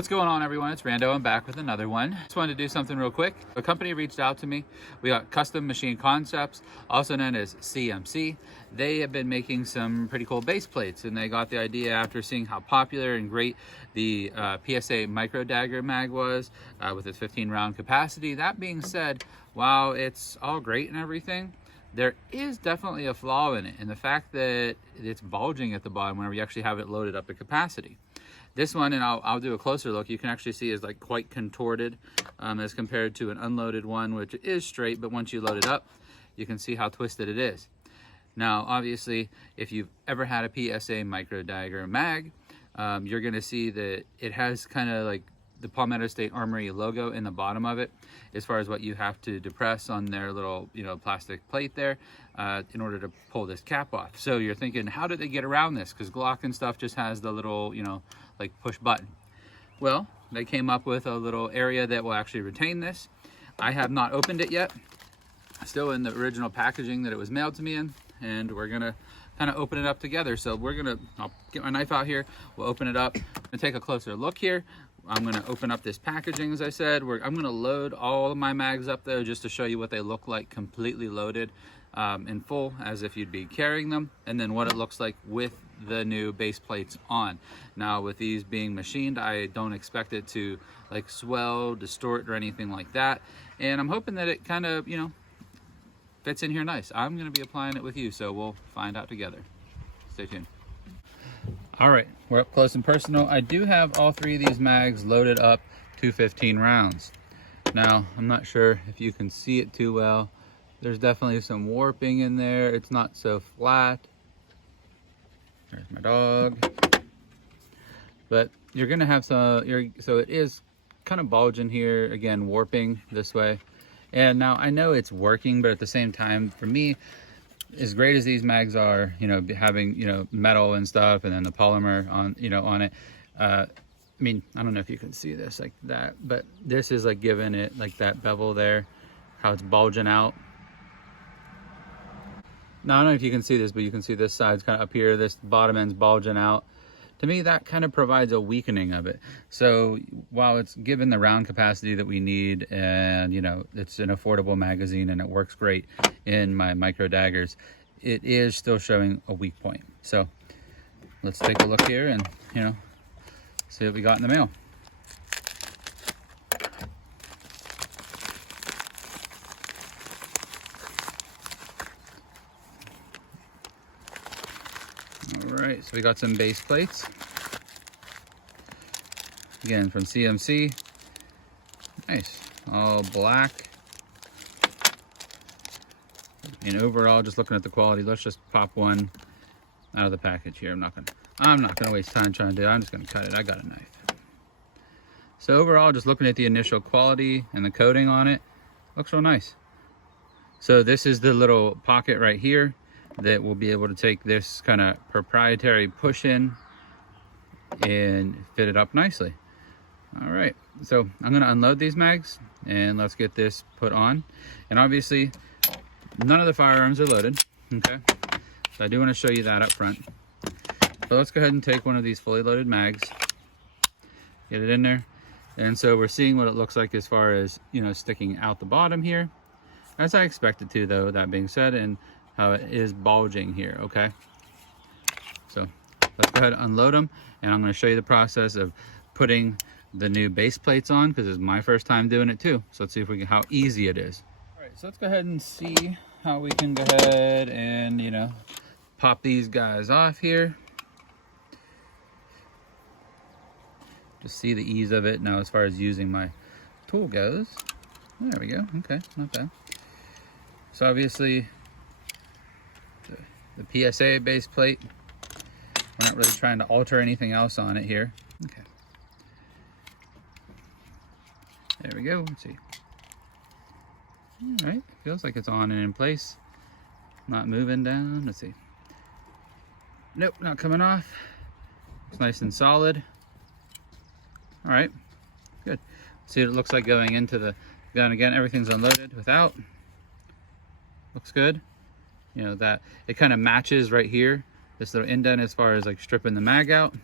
What's going on, everyone? It's Rando. I'm back with another one. Just wanted to do something real quick. A company reached out to me. We got Custom Machine Concepts, also known as CMC. They have been making some pretty cool base plates, and they got the idea after seeing how popular and great the PSA micro Dagger mag was with its 15 round capacity. That being said, while it's all great and everything, there is definitely a flaw in it, and the fact that it's bulging at the bottom whenever you actually have it loaded up to capacity. This one, and I'll do a closer look, you can actually see is like quite contorted as compared to an unloaded one, which is straight, but once you load it up, you can see how twisted it is. Now, obviously, if you've ever had a PSA micro Dagger mag, you're gonna see that it has kind of like the Palmetto State Armory logo in the bottom of it, as far as what you have to depress on their little, plastic plate there in order to pull this cap off. So you're thinking, how did they get around this? Because Glock and stuff just has the little, like push button. Well, they came up with a little area that will actually retain this. I have not opened it yet. Still in the original packaging that it was mailed to me in, and we're gonna kind of open it up together. So I'll get my knife out here, we'll open it up and take a closer look here. I'm gonna open up this packaging, as I said. I'm gonna load all of my mags up there just to show you what they look like completely loaded in full, as if you'd be carrying them, and then what it looks like with the new base plates on. Now, with these being machined, I don't expect it to like swell, distort, or anything like that. And I'm hoping that it kind of, fits in here nice. I'm gonna be applying it with you, so we'll find out together. Stay tuned. All right, we're up close and personal. I do have all three of these mags loaded up to 15 rounds. Now, I'm not sure if you can see it too well. There's definitely some warping in there. It's not so flat. There's my dog. But you're gonna have some, so it is kind of bulging here, again, warping this way. And now I know it's working, but at the same time, for me, as great as these mags are, having, metal and stuff, and then the polymer on, on it, I mean, I don't know if you can see this like that, but this is like giving it like that bevel there, how it's bulging out. Now, I don't know if you can see this, but you can see this side's kind of up here, this bottom end's bulging out. To me, that kind of provides a weakening of it. So while it's given the round capacity that we need, and it's an affordable magazine and it works great in my micro daggers, it is still showing a weak point. So let's take a look here and see what we got in the mail. All right, so we got some base plates. Again, from CMC. Nice, all black. And overall, just looking at the quality, let's just pop one out of the package here. I'm not gonna waste time trying to do it. I'm just gonna cut it. I got a knife. So overall, just looking at the initial quality and the coating on it, looks real nice. So this is the little pocket right here that will be able to take this kind of proprietary push in and fit it up nicely. All right, so I'm gonna unload these mags and let's get this put on. And obviously, none of the firearms are loaded, okay? So I do wanna show you that up front. So let's go ahead and take one of these fully loaded mags, get it in there. And so we're seeing what it looks like as far as, sticking out the bottom here, as I expected to, though, that being said, and how it is bulging here, okay? So let's go ahead and unload them, and I'm gonna show you the process of putting the new base plates on, because it's my first time doing it too. So let's see if how easy it is. All right, so let's go ahead and see how we can go ahead and, pop these guys off here. Just see the ease of it now as far as using my tool goes. There we go, okay, not bad. So obviously, the PSA base plate, we're not really trying to alter anything else on it here. Okay. There we go, let's see. All right, feels like it's on and in place. Not moving down, let's see. Nope, not coming off. It's nice and solid. All right, good. See what it looks like going into the gun. Again, everything's unloaded without. Looks good. That it kind of matches right here, this little indent, as far as like stripping the mag out.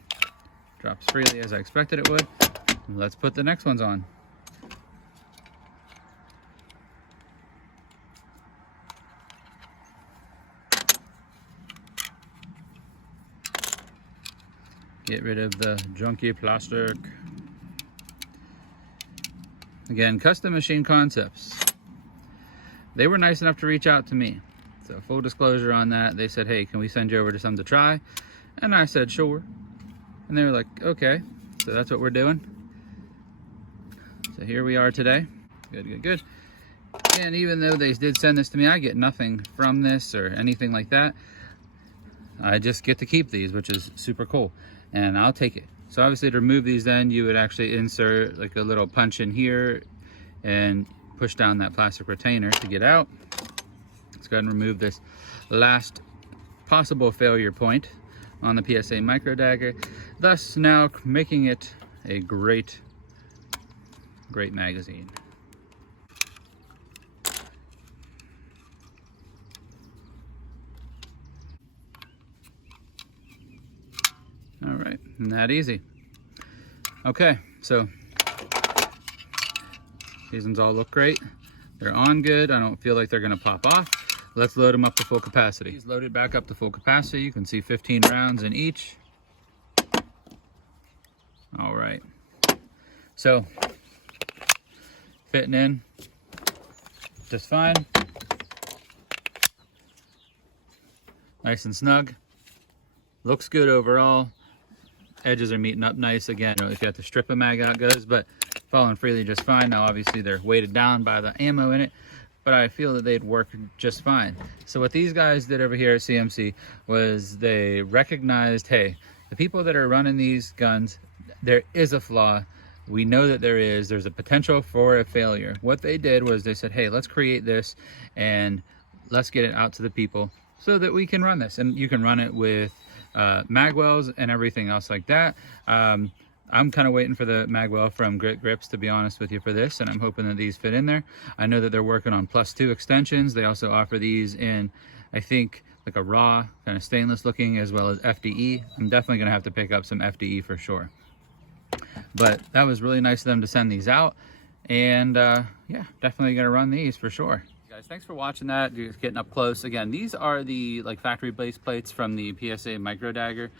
Drops freely as I expected it would. let's put the next ones on. Get rid of the junky plastic. Again, Custom Machine Concepts. They were nice enough to reach out to me. So full disclosure on that, they said, hey, can we send you over to some to try? And I said, sure. And they were like, okay. So that's what we're doing. So here we are today. Good, good, good. And even though they did send this to me, I get nothing from this or anything like that. I just get to keep these, which is super cool. And I'll take it. So obviously to remove these, then you would actually insert like a little punch in here and push down that plastic retainer to get out. Let's go ahead and remove this last possible failure point on the PSA micro dagger, thus now making it a great magazine. All right, and that easy. Okay, so these ones all look great. They're on good. I don't feel like they're gonna pop off. Let's load them up to full capacity. These loaded back up to full capacity. You can see 15 rounds in each. All right, so fitting in just fine. Nice and snug. Looks good overall. Edges are meeting up nice. Again, if you have to strip a mag out, it goes, but falling freely just fine. Now obviously they're weighted down by the ammo in it, but I feel that they'd work just fine. So what these guys did over here at CMC was they recognized, hey, the people that are running these guns, there is a flaw. We know that there's a potential for a failure. What they did was they said, hey, let's create this and let's get it out to the people so that we can run this. And you can run it with magwells and everything else like that. I'm kind of waiting for the magwell from Grit Grips, to be honest with you, for this, and I'm hoping that these fit in there. I know that they're working on +2 extensions. They also offer these in, I think, like a raw kind of stainless looking, as well as FDE. I'm definitely gonna have to pick up some FDE for sure. But that was really nice of them to send these out, and yeah, definitely gonna run these for sure. Guys, thanks for watching that. Just getting up close. Again, these are the like factory base plates from the PSA micro dagger.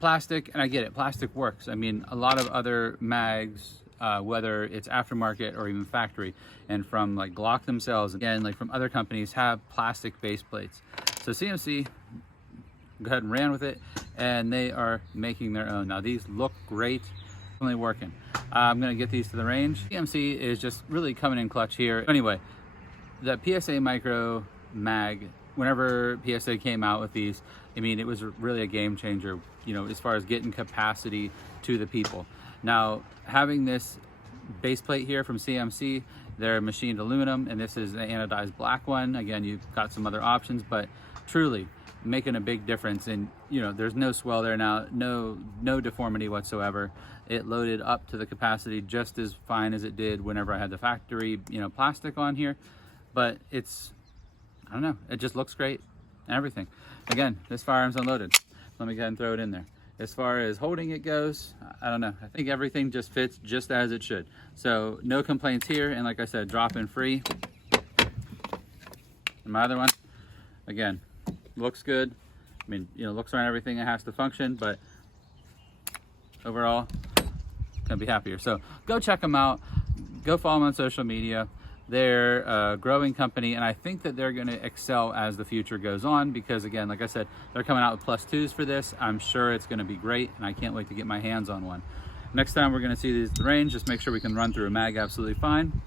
Plastic, and I get it, plastic works. I mean, a lot of other mags, whether it's aftermarket or even factory, and from like Glock themselves, again, like from other companies, have plastic base plates. So CMC, go ahead and ran with it, and they are making their own. Now these look great, definitely working. I'm gonna get these to the range. CMC is just really coming in clutch here. Anyway, the PSA micro mag, whenever PSA came out with these, I mean, it was really a game changer, you know, as far as getting capacity to the people. Now, having this base plate here from CMC, they're machined aluminum, and this is an anodized black one. Again, you've got some other options, but truly making a big difference. And you know, there's no swell there now, no deformity whatsoever. It loaded up to the capacity just as fine as it did whenever I had the factory, you know, plastic on here. But it's, I don't know, it just looks great and everything. Again, this firearm's unloaded. Let me go ahead and throw it in there. As far as holding it goes, I don't know. I think everything just fits just as it should. So no complaints here. And like I said, drop-in free. And my other one, again, looks good. I mean, you know, looks around everything it has to function, but overall, couldn't be happier. So go check them out. Go follow them on social media. They're a growing company, and I think that they're going to excel as the future goes on, because again, like I said, they're coming out with +2s for this. I'm sure it's going to be great, and I can't wait to get my hands on one. Next time we're going to see these at the range, just make sure we can run through a mag absolutely fine.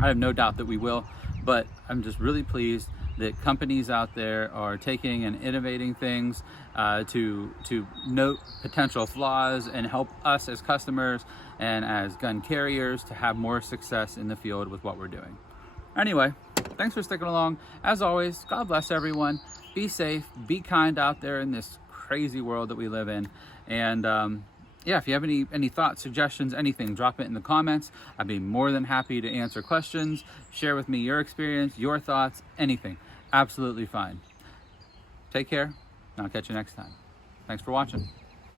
I have no doubt that we will, but I'm just really pleased that companies out there are taking and innovating things to note potential flaws and help us as customers and as gun carriers to have more success in the field with what we're doing. Anyway, thanks for sticking along. As always, God bless everyone. Be safe, be kind out there in this crazy world that we live in. And yeah, if you have any thoughts, suggestions, anything, drop it in the comments. I'd be more than happy to answer questions, share with me your experience, your thoughts, anything. Absolutely fine. Take care, and I'll catch you next time. Thanks for watching.